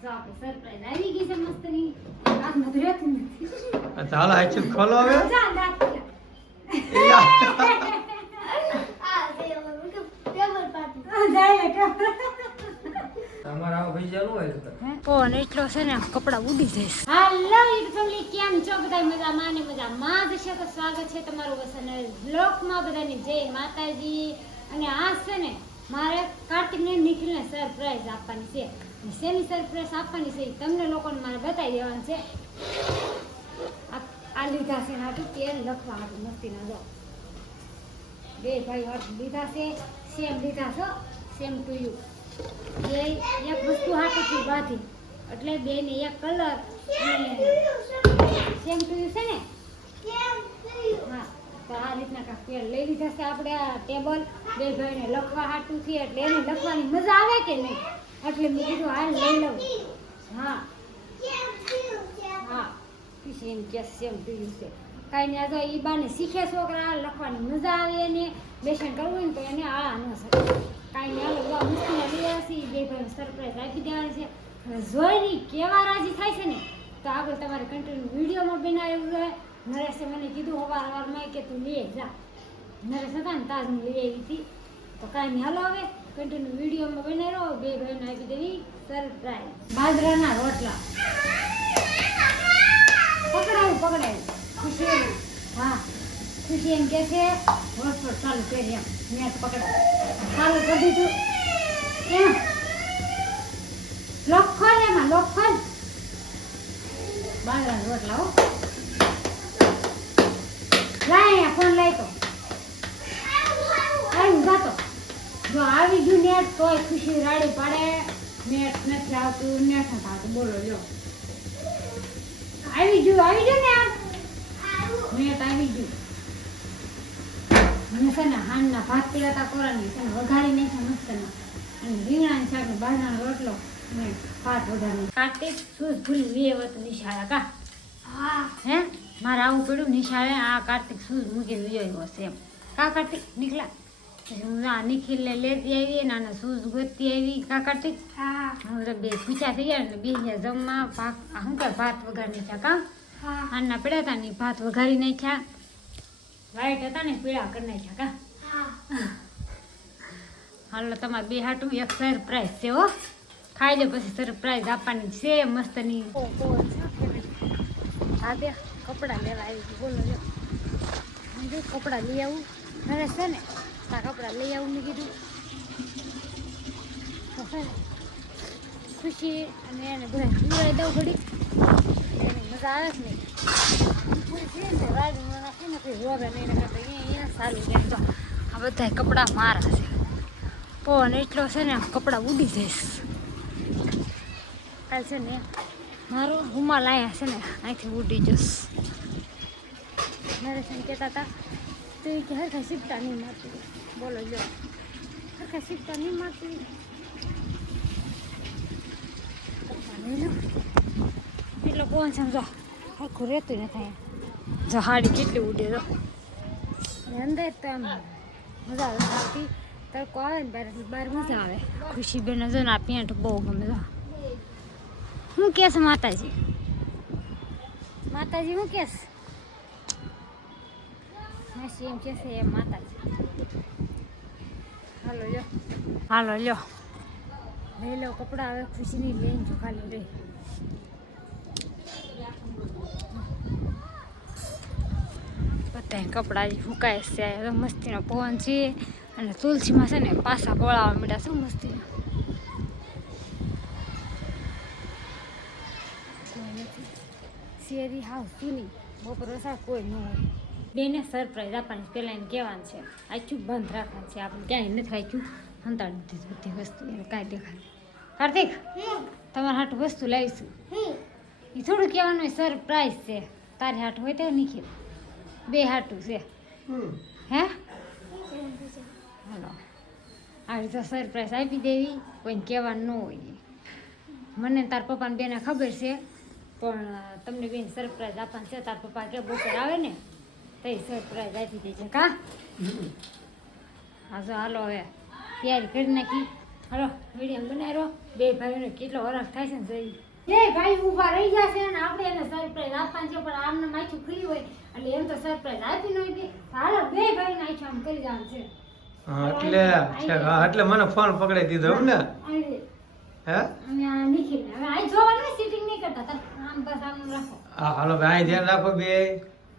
Surprise આવી ગઈ છે મસ્તની આ મધુરથી નથી ચાલો આ ચૂપ ખોલો હવે જા દાંત તમારા ભાઈ ચાલુ હોય કોણ એટલો છે ને કપડા ઉડી જઈશ હાલો ફેમિલી કેમ છો બધા મજામાં ને મજામાં જ છે તો સ્વાગત છે તમારું વસન બ્લોગમાં બધાની જય માતાજી અને આ છે ને મારે કાર્તિક ને નિખિલ ને સરપ્રાઈઝ આપવાની છે શેની સરપ્રાઈઝ આપવાની છે તમને લોકોને મારે બતાવી દેવાનું છે આ લીધા છે ને આટલું તેલ લખવા આટલું મસ્તી ના જાઓ બે ભાઈ આટલું લીધા છે સેમ લીધા છો સેમ ટુ યુ બે એક વસ્તુ હાથેથી બાંધી એટલે બે ને એક કલર અને સેમ ટુ યુ છે ને હા તો આ રીતના કાંક પેડ લઈ લીધા છે આપણે આ ટેબલ બે ભાઈને લખવા હાટું છે એટલે એને લખવાની મજા આવે કે નહીં એટલે મેં કીધું હાલ લઈ લઉં હા હા સેમ કે સેમ ટુ યુ છે કાંઈ નહીં આ ઈ બાને શીખે છોકરા લખવાની મજા આવે એને લેશન કરવું ને તો એને આ ન શકે કાંઈ નહીં હાલો એવા મુશ્કેલી લઈ આવશે બે ભાઈને સરપ્રાઈઝ આપી દેવાની છે જોઈને કેવા રાજી થાય છે ને તો આગળ તમારે કન્ટિન્યુ વિડીયોમાં બનાવ્યું હોય નરેશે મને કીધું સવારમાં કે તું લઈ જા નરેશ હતા ને તાજ હું લઈ આવી હતી તો કાંઈ નહીં હાલો હવે કન્ટિન્યુ વિડીયોમાં બનાવ્યો બે ભાઈને આપી દેવી સરપ્રાઈઝ બાજરાના રોટલા પકડાયું ખુશી હા ખુશી એમ કે છે હોસ્પિટલ ચાલુ કરી એમ મેં પકડા ચાલુ કરી દીધું એમ લોખંડ એમાં લોખંડ બાજરાના રોટલા હો લાય ફોન લઈ તો આવ્યું જાતો જો આવી ગયું નેટ તોય ખુશી રાડી પાડે નેટ નથી આવતું નેટ નથી આવતું બોલો લ્યો આવી ગયું ને આ નેટ આવી ગયું મને છે ને હાંડના ભાત પીડા હતા કોરાની છે ને વઘારી નાખ્યા મસ્ત અને રીંગણાની શાક ને બાજરાનો રોટલો ને ભાત વઘારી કાર્તિક શું ભૂલી વે વત નિશાળા કા હા હે મારે આવું પડ્યું નિશાળે આ કાર્તિક શૂઝ મૂકીને વિજયો હશે એમ કા કાર્તિક નીકળ્યા પછી હું આ નિખિલને લેતી આવી નાના શૂઝ ગોતતી આવી કા કાર્તિક હું તો બે પૂછ્યા થઈ ગયા એટલે બે જમવા ભાત શું કર ભાત વઘારી નાખ્યા કા આના પડ્યા હતા ને ભાત વઘારી નાખ્યા વાઈટ હતા ને પીળા કરી નાખ્યા કા હાલો તમારે બે હાટું એક સરપ્રાઈઝ છે હો ખાઈ લે પછી સરપ્રાઈઝ આપવાની છે મસ્તની હા બે કપડાં લેવા આવી બોલો જો કપડાં લઈ આવું ઘરે છે ને આ કપડાં લઈ આવું મેં કીધું તો છે ને ખુશી અને એને બધા પીવડાવી દઉં ઘડી એને મજા આવે છે ને રાઈડમાં નાખી ને કોઈ રોવે નહીં કરતા અહીંયા સારું જાય તો આ બધા કપડાં મારા છે પવન એટલો છે ને કપડાં ઉડી જઈશ કાલ છે ને મારો રૂમાલ આવ્યા છે ને અહીંથી ઉડી જશ નરેશન કહેતા હતા તો એ કે હરખા સીપટા નહીં મારતી બોલો જો હરખા સીપટા નહીં મારતી લઈ લો એટલો કોણ સમજો આખું રહેતું ન થાય જો હાડી કેટલી ઉડે તો અંદર તો આમ મજા આવે આવતી તડકો આવે ને બહાર મજા આવે ખુશી બેન જો ને આ પેન્ટ બહુ ગમે તો શું કેસ માતાજી શું કેસ માસી એમ કહેશે એમ માતાજી હાલો લ્યો લઈ લો કપડાં હવે ખુશીની લઈને જો ખાલી રહી બધા કપડાં જે ફૂંકાય છે મસ્તીનો પવન છે અને તુલસીમાં છે ને પાછા ગોળાવા માંડ્યા છે મસ્તીના શેરી હાવ સુની બપોર વસાડ કોઈ ન હોય બેને સરપ્રાઈઝ આપવાની પહેલાં એને કહેવાનું છે આખું બંધ રાખવાનું છે આપણે ક્યાંય નથી આખું સંતાડી દીધી બધી વસ્તુ એને કાંઈ દેખાય કાર્તિક તમારે હાટું વસ્તુ લાવીશું એ થોડું કહેવાનું હોય સરપ્રાઈઝ છે તારી હાટું હોય તો નીકળે બે હાટું છે હે હાલો આવી તો સરપ્રાઈઝ આપી દેવી કોઈને કહેવાનું ન હોય મને તાર પપ્પાને બેને ખબર છે પણ તમને બેન સરપ્રાઈઝ આપવાનું છે તાર પપ્પા કે બપોર આવે ને તો એ સરપ્રાઈઝ આપી દેજે કા હા જો હાલો હવે તૈયારી કરી નાખી હાલો વિડીયો બનાવી રહ્યો બે ભાઈઓને કેટલો વરખ થાય છે ને જોઈ બે ભાઈ ઊભા રહી ગયા છે અને આપણે એને સરપ્રાઈઝ આપવાનું છે પણ આમને માથું ફ્રી હોય એટલે એમ તો સરપ્રાઈઝ આપી ન હોય કે હાલો બે ભાઈને આછું આમ કરી જવાનું છે એટલે મને ફોન પકડી દીધો એમ ને હે અમે આ નિખિલ હવે આ જોવાનું સીટિંગ નહીં કરતા તાર આમ બસ આમ રાખો હા હાલો ભાઈ ધ્યાન રાખો બે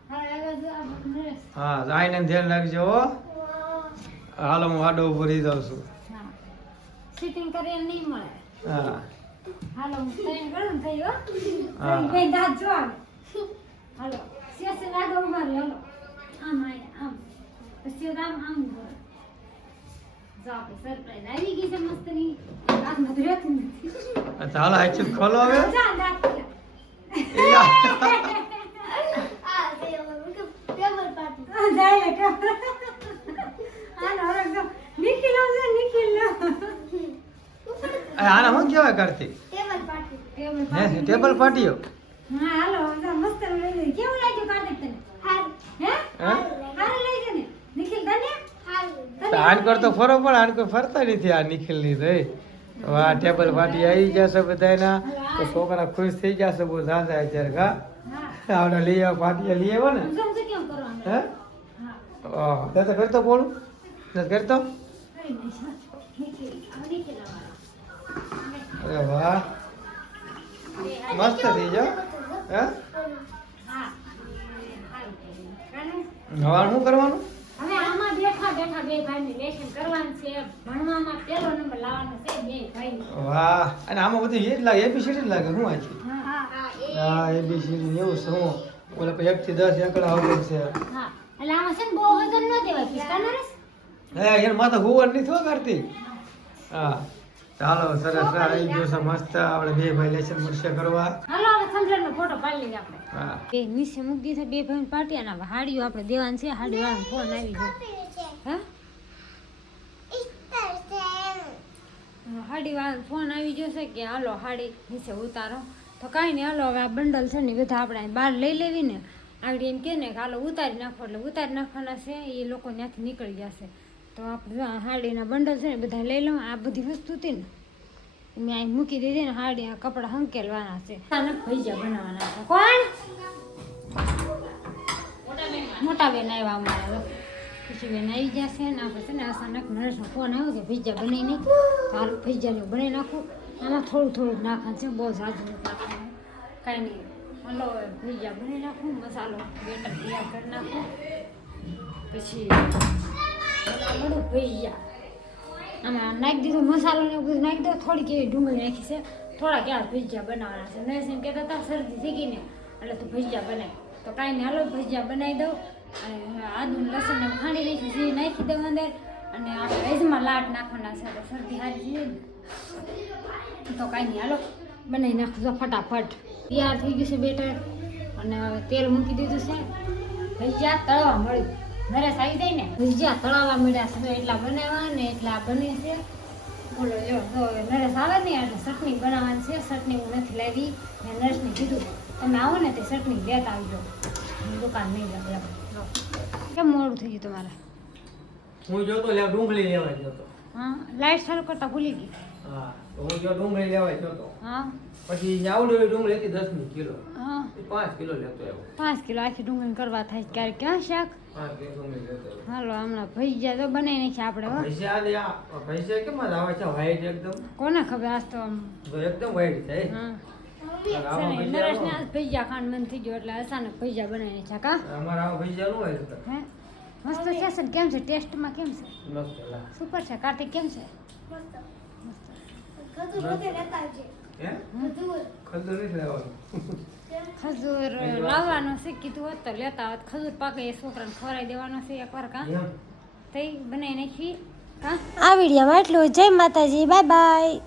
હા હવે જો આ નરેશ હા આઈને ધ્યાન રાખજો હો હાલો હું વાડો ઉભો રહી જાઉં છું હા સીટિંગ કરીને નહીં મળે હા હાલો હું ટ્રેન કરું ને થઈ હો હા. બે દાંત જો આવે હાલો સેસે લાગો ઉભા રહે હાલો આમ આમ પછી આમ આમ ઉભો રહે. જો આપણે સરપ્રાઈઝ આવી ગઈ છે મસ્તની હાથમાં તો રહેતું નથી ચાલો આચું ખોલો હવે જા દાંત ખોલે. આ જાય લે હાલો હવે જો નિખિલ આવજો નિખિલ આના શું કહેવાય કરતી ટેબલ પાટીઓ હા હાલો જો મસ્ત લઈ લઈ કેવું લાગ્યું કાર્તિક તને હે હારું લાગ્યું ને નિખિલ તને આન કરતો ફરો પણ આન કોઈ ફરતા નથી આ નિખિલ ની તો વાહ ટેબલ પાટી આવી જશે બધાના તો છોકરા ખુશ થઈ જશે બહુ ઝાઝા અત્યારે કા હા આવડે લઈ આવ પાટી લઈ આવો ને સમજો કેમ કરવાનું હે હા તો કરતો બોલું નથી કરતો કરી દઈશ નિખિલ નિખિલ આવવાનો અરે વાહ મસ્ત થઈ જાવ હે હા હવા શું કરવાનું હવે આમાં બેઠા બેઠા બે ભાઈને લેશન કરવાનું છે ભણવામાં પહેલો નંબર લાવવાનો છે બે ભાઈને વાહ અને આમાં બધું એ જ લાગે એબીસીડી જ લાગે શું આ છે હા હા એબીસીડી એવું છે હું ઓલા પછી 1 થી 10 એકડા આવડે છે હા એટલે આમાં છે ને બહુ વજન ન દેવાય પિસ્તા નરેશ હે યાર માથે હુવર નહીં થો કરતી હા ચાલો સરસ આવી ગયો છે મસ્ત આપણે બે ભાઈ લેશન મળશે કરવા હાલો હવે સમજણનો ફોટો પાડી લઈએ આપણે હા બે નીચે મૂકી દીધા બે ભાઈ પાર્ટી અને હાડીઓ આપણે દેવાનું છે હાડી વાળાનો ફોન આવી ગયો હા હાડી વાળાનો ફોન આવી ગયો છે કે હાલો હાડી નીચે ઉતારો તો કાંઈ નહીં હાલો હવે આ બંડલ છે ને બધા આપણે બહાર લઈ લેવી ને આગળ એમ કહે ને કે હાલો ઉતારી નાખો એટલે ઉતારી નાખવાના છે એ લોકો ત્યાંથી નીકળી જશે તો આપણે જો આ હાડીના બંડલ છે ને બધા લઈ લઉં આ બધી વસ્તુ હતી ને મેં અહીં મૂકી દીધી ને હાડી આ કપડાં હંકેલવાના છે અને ભજીયા બનાવવાના છે કોણ મોટા બેન આવ્યા અમારા પછી બેન આવી જશે ને આપણે છે ને અચાનક નરેશનો ફોન આવ્યો કે ભજીયા બનાવી નહીં હાલ ભજીયાને બનાવી નાખું આમાં થોડું થોડું નાખવાનું છે બહુ ઝાઝું નાખવાનું કાંઈ નહીં હલો ભજીયા બનાવી નાખું મસાલો બેટર તૈયાર કરી નાખું પછી બધું ભજીયા આમાં નાખી દીધો મસાલો ને બધું નાખી દો થોડીક એવી ડુંગળી નાખી છે થોડાક યાર ભજીયા બનાવવાના છે નરેશ એમ કહેતા હતા શરદી થઈ ગઈ ને એટલે તું ભજીયા બનાવી તો કાંઈ નહીં હાલો ભજીયા બનાવી દઉં અને આદુ લસણ ખાંડી નાખી છે નાખી દઉં અંદર અને આપણે રજમાં લાટ નાખવાના છે એટલે શરદી સારી થઈ ને તો કાંઈ નહીં હાલો બનાવી નાખજો ફટાફટ તૈયાર થઈ ગયું છે બેટર અને હવે તેલ મૂકી દીધું છે ભજીયા તળવા મળ્યું નરેશ આવી જાય ને ભજીયા તળાવવા મળ્યા છે એટલા બનાવ્યા ને એટલા બને છે બોલો જો તો નરેશ આવે ને એટલે ચટણી બનાવવાની છે ચટણી હું નથી લાવી મેં નરેશને કીધું તમે આવો ને તે ચટણી લેતા આવજો દુકાન નહીં જાવ એમ કેમ મોડું થઈ ગયું તમારે હું જોતો લે ડુંગળી લેવા જતો હા લાઈટ ચાલુ કરતા ભૂલી ગઈ હા તો હું જો ડુંગળી લેવા જતો હા પછી આવડે ડુંગળી હતી 10 કિલો હા 5 કિલો લેતો આવ્યો 5 કિલો આખી ડુંગળી કરવા થાય ક્યારેક ક્યાં શાક 5 કિલો ડુંગળી લેતો આવ્યો હાલો હમણાં ભજીયા તો બનાવી નાખ્યા આપણે હો પૈસા કેમ જ આવે છે વ્હાઈટ એકદમ કોને ખબર આજ તો આમ તો એકદમ વ્હાઈટ છે હા નરેશને આજ ભજીયા ખાંડ મન થઈ ગયો એટલે અચાનક ભજીયા બનાવી નાખ્યા કા અમારા આવા ભજીયા નો હોય તો હે મસ્ત છે સર કેમ છે ટેસ્ટમાં કેમ છે મસ્ત લા સુપર છે કાર્તિક કેમ છે હે ખજૂર નથી લેવાનું ખજૂર લાવવાનો છે કીધું હોત તો લેતા હોત ખજૂર પાકે એ છોકરાને ખવડાવી દેવાનો છે એકવાર કા તઈ બનાવી નાખી કા આ વિડીયોમાં એટલું જય માતાજી બાય બાય.